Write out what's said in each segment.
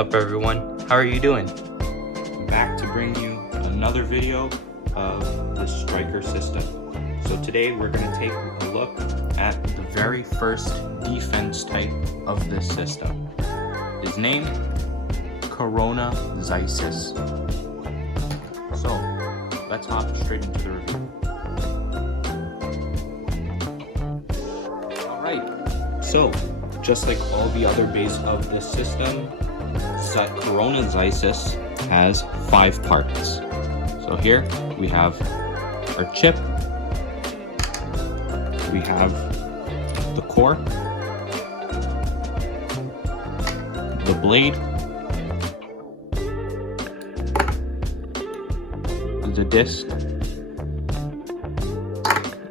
up everyone? How are you doing? Back to bring you another video of the StrikerS system. So today we're going to take a look at the very first defense type of this system. His name, Corona Zysyss. So let's hop straight into the review. Alright, so just like all the other bays of this system, Corona Zysyss has 5 parts. So here we have our chip, we have the core, the blade, the disc,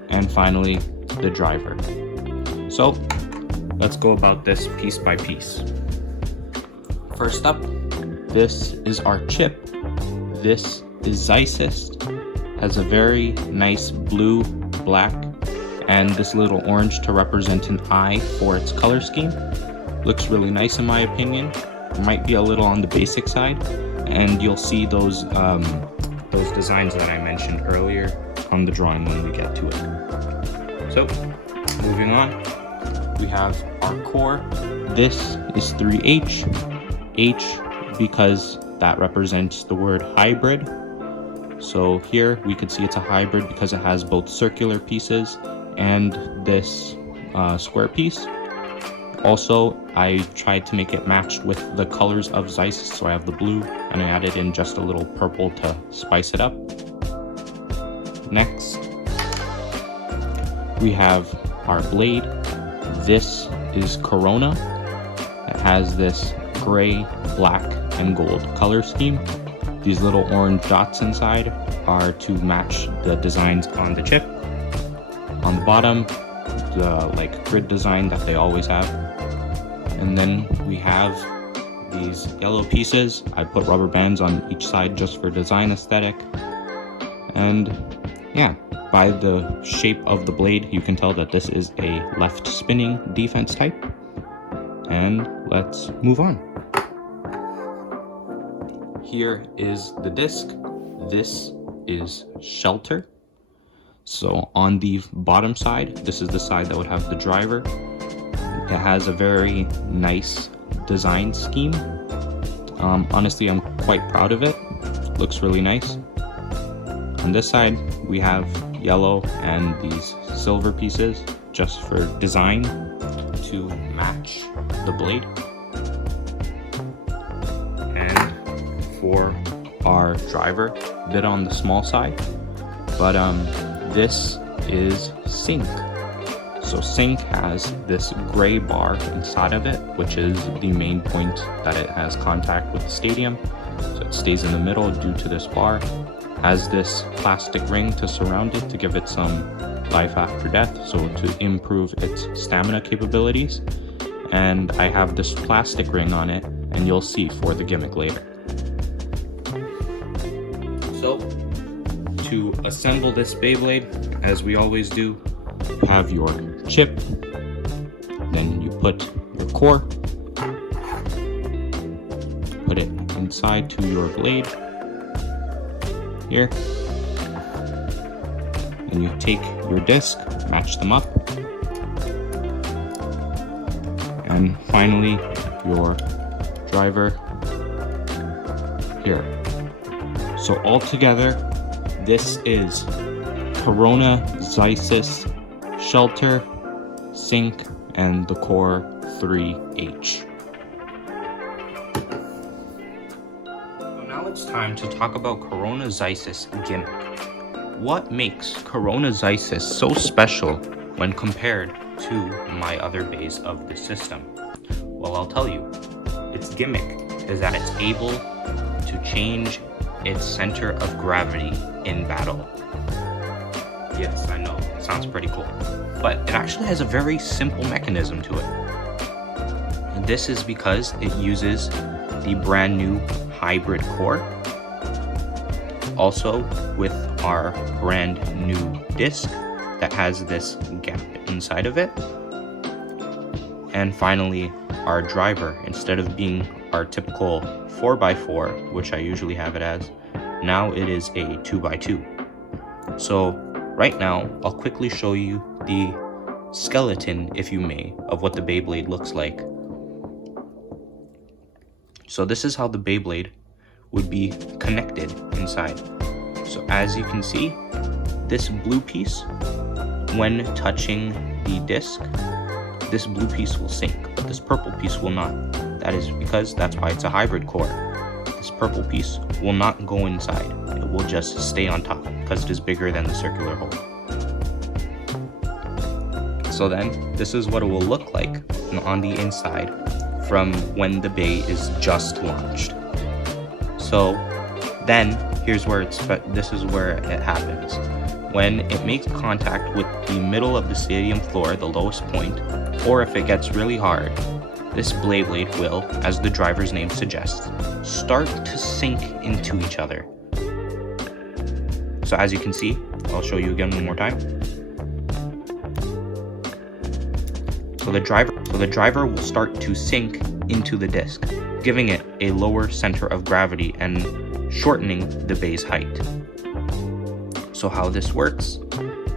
and finally the driver. So let's go about this piece by piece. First up, this is our chip. This is Zysyss. Has a very nice blue, black, and this little orange to represent an eye for its color scheme. Looks really nice in my opinion. It might be a little on the basic side, and you'll see those designs that I mentioned earlier on the drawing when we get to it. So, moving on, we have our core. This is 3H. H because that represents the word hybrid. So here we could see it's a hybrid because it has both circular pieces and this square piece. Also, I tried to make it match with the colors of Zysyss, so I have the blue and I added in just a little purple to spice it up. Next, we have our blade. This is Corona. It has this gray, black, and gold color scheme. These little orange dots inside are to match the designs on the chip. On the bottom, the grid design that they always have. And then we have these yellow pieces. I put rubber bands on each side just for design aesthetic. And yeah, by the shape of the blade, you can tell that this is a left spinning defense type. And let's move on. Here is the disc. This is shelter. So on the bottom side, this is the side that would have the driver. It has a very nice design scheme. Honestly, I'm quite proud of it. Looks really nice. On this side, we have yellow and these silver pieces just for design to match the blade. And for our driver, a bit on the small side, but this is Sync. So Sync has this gray bar inside of it, which is the main point that it has contact with the stadium. So it stays in the middle due to this bar. Has this plastic ring to surround it to give it some life after death, so to improve its stamina capabilities. And I have this plastic ring on it, and you'll see for the gimmick later. So, to assemble this Beyblade, as we always do, you have your chip, then you put your core, put it inside to your blade, here, and you take your disc, match them up, and finally your driver here. So all together, this is Corona Zysyss, shelter, sync, and the core 3H. So now it's time to talk about Corona Zysyss gimmick. What makes Corona Zysyss so special when compared to my other bays of the system? Well, I'll tell you. Its gimmick is that it's able to change its center of gravity in battle. Yes, I know, it sounds pretty cool. But it actually has a very simple mechanism to it. And this is because it uses the brand new hybrid core. Also with our brand new disc that has this gap inside of it. And finally, our driver, instead of being our typical 4x4, which I usually have it as. Now it is a 2x2. So right now, I'll quickly show you the skeleton, if you may, of what the Beyblade looks like. So this is how the Beyblade would be connected inside. So as you can see, this blue piece, when touching the disc, this blue piece will sink, but this purple piece will not. That is because that's why it's a hybrid core. This purple piece will not go inside. It will just stay on top because it is bigger than the circular hole. So then, this is what it will look like on the inside from when the bay is just launched. So then, here's where this is where it happens. When it makes contact with the middle of the stadium floor, the lowest point, or if it gets really hard, this Beyblade will, as the driver's name suggests, start to sink into each other. So as you can see, I'll show you again one more time. So the driver will start to sink into the disc, giving it a lower center of gravity and shortening the bay's height. So how this works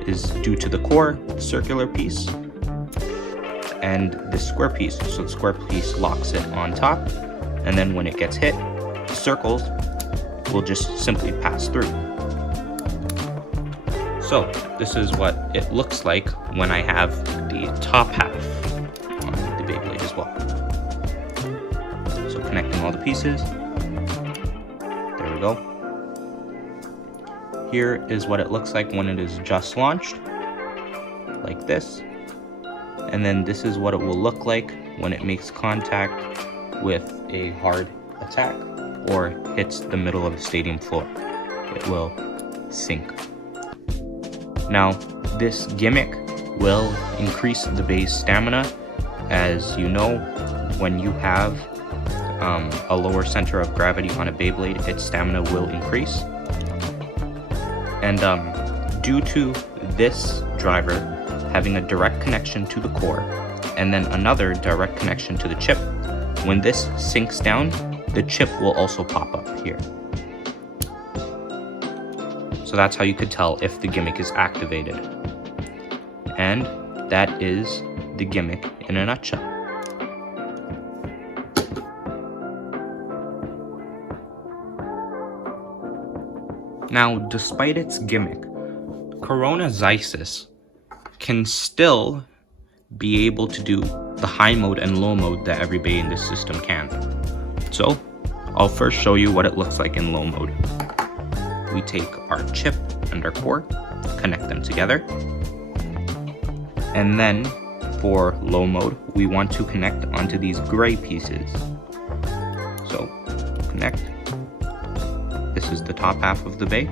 is due to the core, the circular piece, and the square piece. So the square piece locks it on top, and then when it gets hit, the circles will just simply pass through. So this is what it looks like when I have the top half on the Beyblade as well. So connecting all the pieces, there we go. Here is what it looks like when it is just launched, like this. And then this is what it will look like when it makes contact with a hard attack or hits the middle of the stadium floor. It will sink. Now, this gimmick will increase the bay's stamina. As you know, when you have a lower center of gravity on a Beyblade, its stamina will increase. And due to this driver having a direct connection to the core and then another direct connection to the chip, when this sinks down, the chip will also pop up here. So that's how you could tell if the gimmick is activated. And that is the gimmick in a nutshell. Now, despite its gimmick, Corona Zysyss can still be able to do the high mode and low mode that every bay in this system can. So, I'll first show you what it looks like in low mode. We take our chip and our core, connect them together, and then for low mode, we want to connect onto these gray pieces. So, connect. This is the top half of the bay.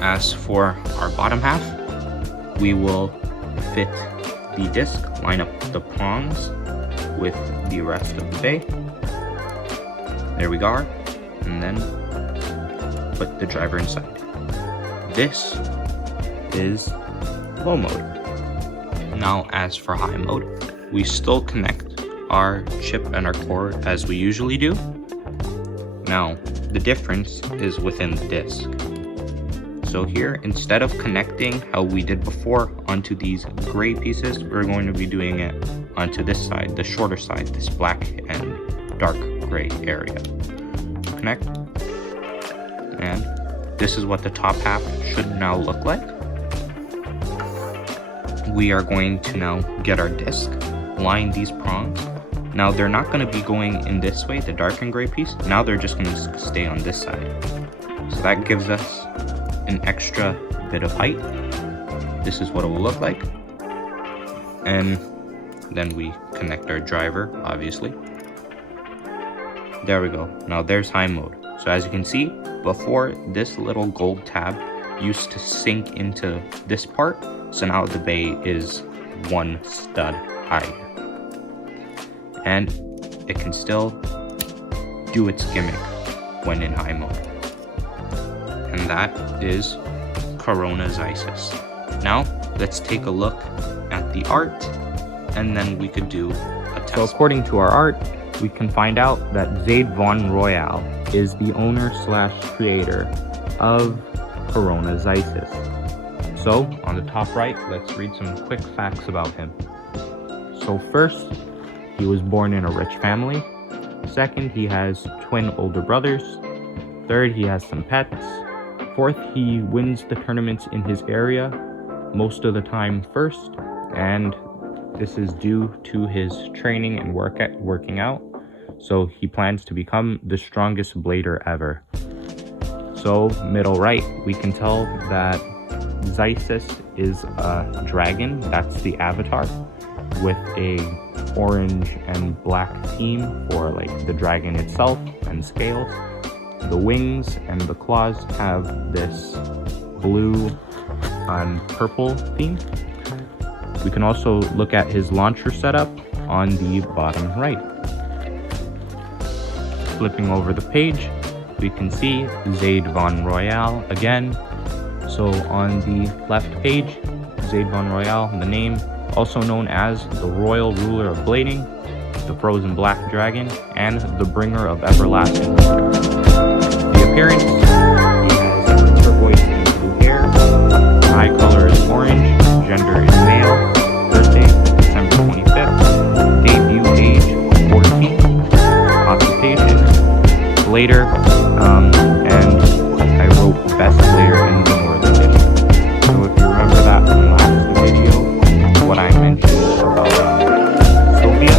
As for our bottom half, we will fit the disc, line up the prongs with the rest of the bay. There we go. And then put the driver inside. This is low mode. Now, as for high mode, we still connect our chip and our core as we usually do. Now, the difference is within the disc. So here, instead of connecting how we did before onto these gray pieces, we're going to be doing it onto this side, the shorter side, this black and dark gray area. Connect. And this is what the top half should now look like. We are going to now get our disc, line these prongs. Now they're not going to be going in this way, the dark and gray piece. Now they're just going to stay on this side. So that gives us an extra bit of height. This is what it will look like. And then we connect our driver, obviously. There we go. Now there's high mode. So as you can see, before this little gold tab used to sink into this part, so now the bay is one stud higher. And it can still do its gimmick when in high mode. And that is Corona Zysyss. Now, let's take a look at the art, and then we could do a test. So according to our art, we can find out that Zaid von Royal is the owner / creator of Corona Zysyss. So on the top right, let's read some quick facts about him. So first, he was born in a rich family. Second, he has twin older brothers. Third, he has some pets. Fourth, he wins the tournaments in his area most of the time first, and this is due to his training and working out. So he plans to become the strongest blader ever. So middle right, we can tell that Zysyss is a dragon. That's the avatar, with a orange and black theme for like the dragon itself and scales. The wings and the claws have this blue and purple theme. We can also look at his launcher setup on the bottom right. Flipping over the page, we can see Zaid von Royal again. So on the left page, Zaid von Royal, the name, also known as the Royal Ruler of Blading, the Frozen Black Dragon, and the Bringer of Everlasting. The appearance, he has turquoise and blue hair, eye color is orange, gender is male, birthday December 25th, debut age 14, occupation blader, and I wrote best blader in the Northern District. So if you remember that from last video, what I mentioned about Sophia,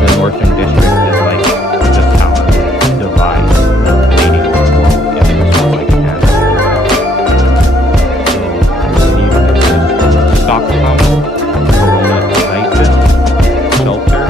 the Northern District is like just how it divides the blading world if this was like an animal. So even this stock combo, Corona Zysyss, shelter,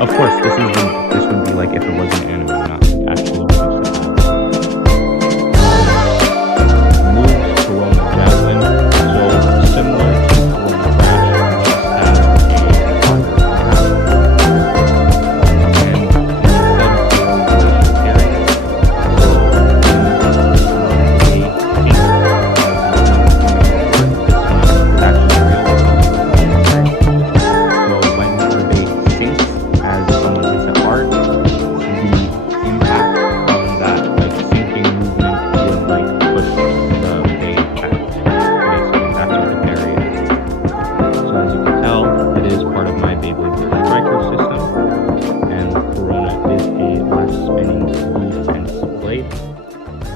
Of course, this would be like if it was an anime, not actually moves Corona Javelin, so similar to Corona Crash, just has a harder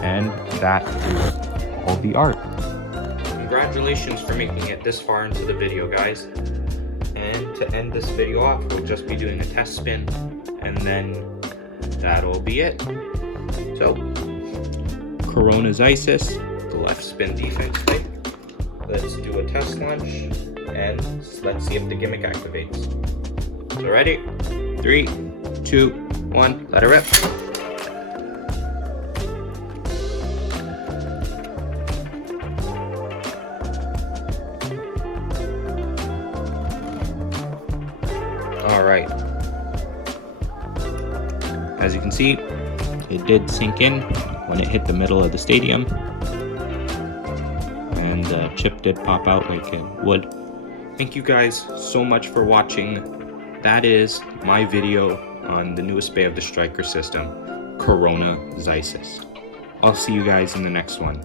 and that is all the art. Congratulations for making it this far into the video, guys. And to end this video off, we'll just be doing a test spin, and then that'll be it. So, Corona Zysyss, the left spin defense pick. Let's do a test launch, and let's see if the gimmick activates. So ready? 3, 2, 1, let it rip. Alright, as you can see, it did sink in when it hit the middle of the stadium, and the chip did pop out like it would. Thank you guys so much for watching. That is my video on the newest bay of the StrikerS system, Corona Zysyss. I'll see you guys in the next one.